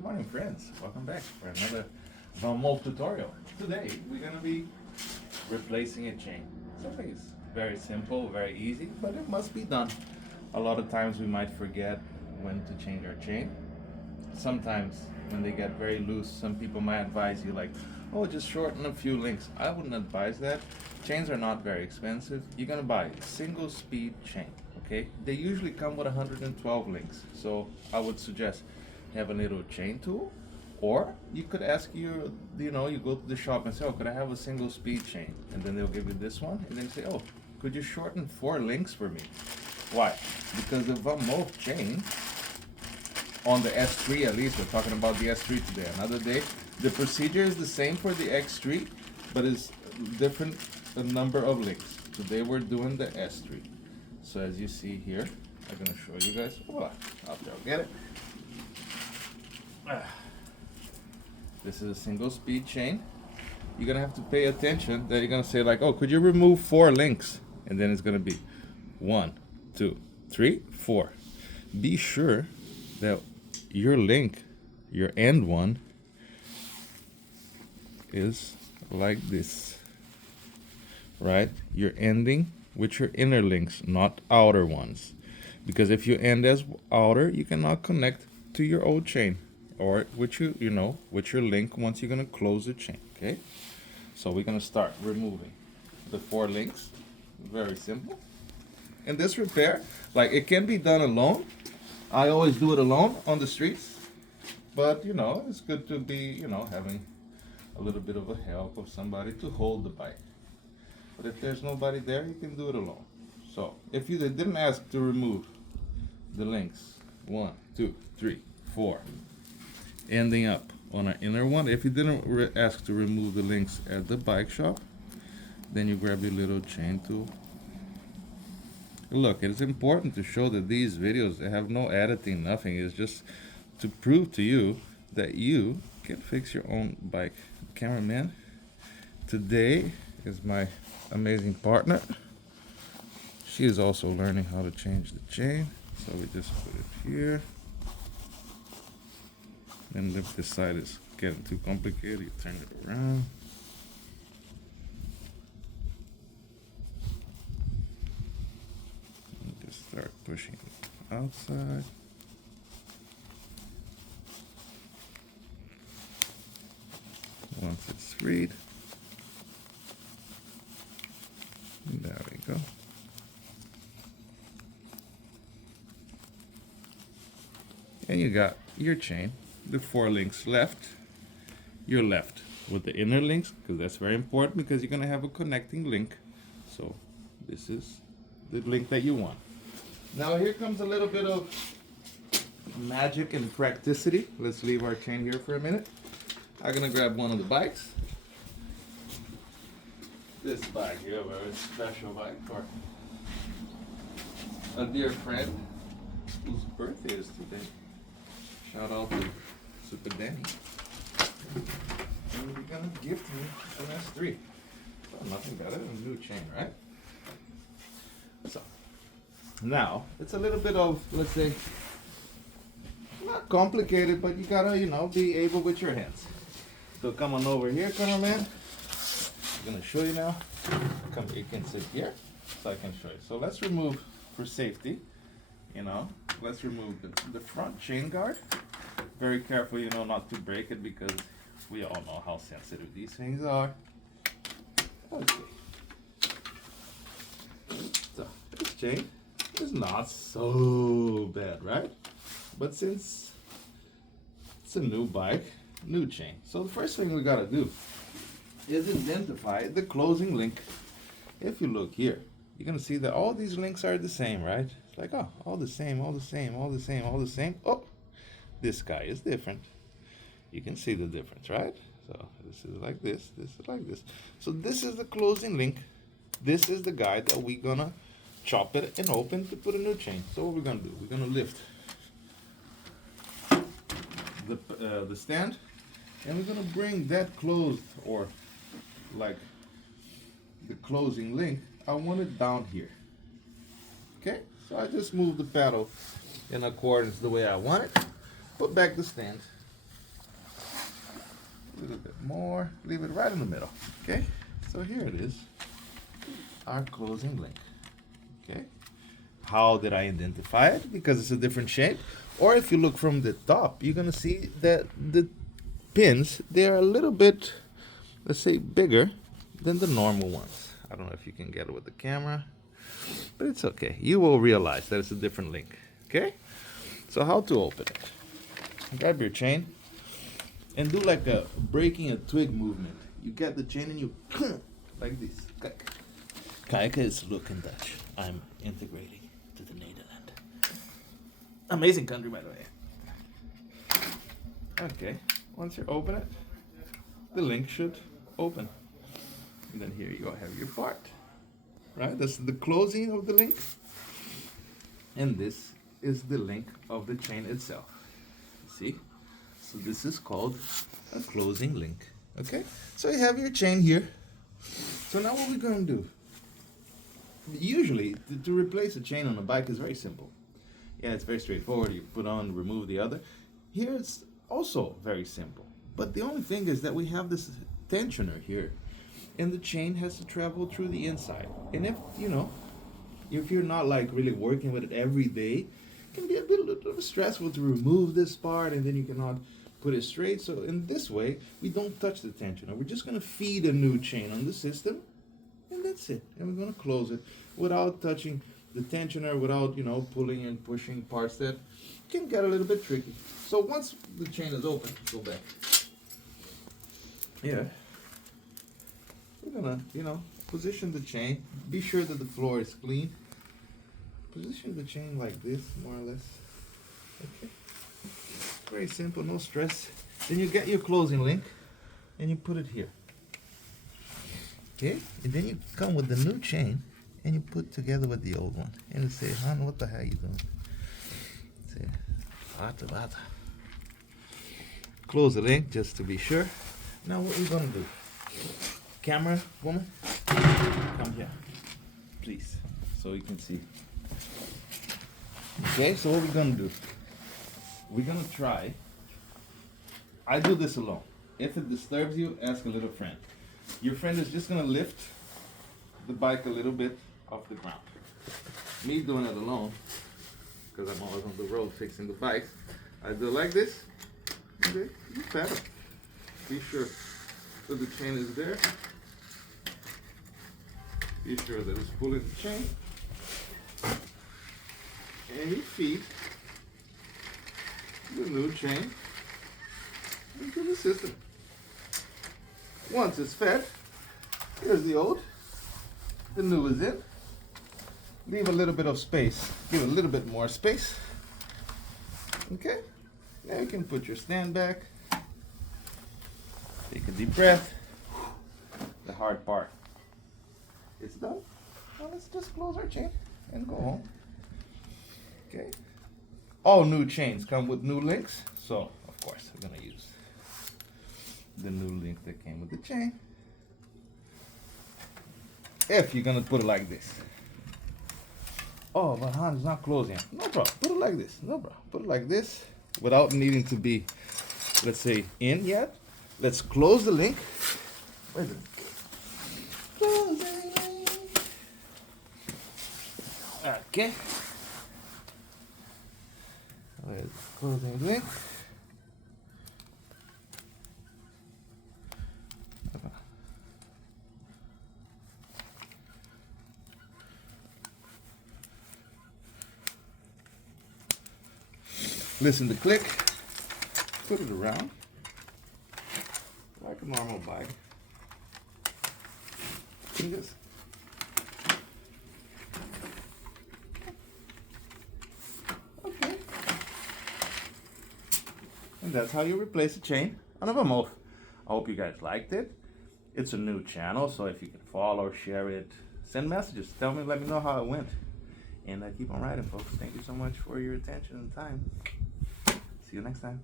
Good morning, friends. Welcome back for another VanMoof tutorial. Today we're going to be replacing a chain. Something is very simple, very easy, but it must be done. A lot of times we might forget when to change our chain. Sometimes when they get very loose, some people might advise you like, oh, just shorten a few links. I wouldn't advise that. Chains are not very expensive. You're going to buy a single speed chain. Okay, they usually come with 112 links, so I would suggest have a little chain tool, or you could ask you go to the shop and say, oh, could I have a single speed chain? And then they'll give you this one, and then say, oh, could you shorten 4 links for me? Why? Because the VanMoof chain on the S3, at least we're talking about the S3 today, another day, the procedure is the same for the X3, but it's different number of links. Today we're doing the S3. So as you see here, I'm gonna show you guys. Voila, out there, get it. This is a single speed chain. You're gonna have to pay attention that you're gonna say like, oh, could you remove 4 links? And then it's gonna be 1, 2, 3, 4. Be sure that your link, your end one, is like this, right? You're ending with your inner links, not outer ones, because if you end as outer, you cannot connect to your old chain or with with your link once you're gonna close the chain. Okay, so we're gonna start removing the 4 links. Very simple. And this repair, like, it can be done alone. I always do it alone on the streets, but it's good to be having a little bit of a help of somebody to hold the bike. But if there's nobody there, you can do it alone. So if you didn't ask to remove the links, 1, 2, 3, 4, ending up on an inner one. If you didn't ask to remove the links at the bike shop, then you grab your little chain tool. Look, it's important to show that these videos, they have no editing, nothing. It's just to prove to you that you can fix your own bike. Cameraman today is my amazing partner. She is also learning how to change the chain, so we just put it here. And if this side is getting too complicated, you turn it around. And just start pushing it outside. Once it's freed, there we go. And you got your chain, the 4 links left. You're left with the inner links, because that's very important, because you're gonna have a connecting link. So this is the link that you want. Now here comes a little bit of magic and practicity. Let's leave our chain here for a minute. I'm gonna grab one of the bikes. This bike here, a very special bike for a dear friend whose birthday is today. Shout out to Super Danny. And we're gonna gift me an S3. Well, nothing better than a new chain, right? So now it's a little bit of, let's say, not complicated, but you gotta be able with your hands. So come on over here, cameraman. I'm gonna show you now. Come, you can sit here, so I can show you. So let's remove, for safety, let's remove the front chain guard. Very careful, not to break it, because we all know how sensitive these things are. Okay. So this chain is not so bad, right? But since it's a new bike, new chain. So the first thing we gotta do is identify the closing link. If you look here, you're gonna see that all these links are the same, right? It's like, oh, all the same, all the same, all the same, all the same. Oh, this guy is different. You can see the difference, right? So this is like this is like this. So this is the closing link. This is the guy that we're gonna chop it and open to put a new chain. So what we're gonna do, we're gonna lift the stand, and we're gonna bring that closed, or like the closing link, I want it down here. Okay, so I just move the paddle in accordance the way I want it. Put back the stand. a little bit more, leave it right in the middle. Okay, so here it is, our closing link. Okay, how did I identify it? Because it's a different shape. Or if you look from the top, you're gonna see that the pins, they're a little bit, let's say, bigger than the normal ones. I don't know if you can get it with the camera, but it's okay. You will realize that it's a different link. Okay, so how to open it? Grab your chain and do like a breaking a twig movement. You get the chain and you like this. Kijken is looking Dutch. I'm integrating to the Nederland. Amazing country, by the way. Okay, once you open it, the link should open. And then here you go, have your part. Right, that's the closing of the link. And this is the link of the chain itself. See? So this is called a closing link. Okay? So you have your chain here. So now what we're going to do? Usually, to replace a chain on a bike is very simple. Yeah, it's very straightforward. You put on, remove the other. Here it's also very simple. But the only thing is that we have this tensioner here. And the chain has to travel through the inside. And if, if you're not like really working with it every day, it can be a bit stressful to remove this part and then you cannot put it straight. So in this way, we don't touch the tensioner. We're just gonna feed a new chain on the system and that's it. And we're gonna close it without touching the tensioner, without, pulling and pushing parts that can get a little bit tricky. So once the chain is open, go back. Yeah. We're gonna, position the chain. Be sure that the floor is clean. Position the chain like this, more or less. Okay. Very simple, no stress. Then you get your closing link and you put it here. Okay? And then you come with the new chain and you put together with the old one. And you say, hon, what the hell are you doing? Say, wata. Close the link just to be sure. Now what we're gonna do? Camera woman, come here, please, so you can see. Okay, so what we're gonna do? We're gonna try. I do this alone. If it disturbs you, ask a little friend. Your friend is just gonna lift the bike a little bit off the ground. Me doing it alone, because I'm always on the road fixing the bikes, I do like this. Okay, you pedal. Be sure that the chain is there. Be sure that it's pulling the chain. And you feed the new chain into the system. Once it's fed, here's the old, the new is in. Leave a little bit of space, give a little bit more space. Okay, now you can put your stand back. Take a deep breath. The hard part is done. Now let's just close our chain and go home. Okay. All new chains come with new links, so of course we're gonna use the new link that came with the chain. If you're gonna put it like this. Oh, but hand is not closing. No problem. Put it like this. No problem. Put it like this without needing to be, let's say, in yet. Let's close the link. Where is it? Closing link. Okay. Where's the closing link? Listen to click. Put it around. Like a normal bike. See this? Okay. And that's how you replace a chain on a VanMoof. I hope you guys liked it. It's a new channel, so if you can follow, share it, send messages. Let me know how it went. And keep on riding, folks. Thank you so much for your attention and time. See you next time.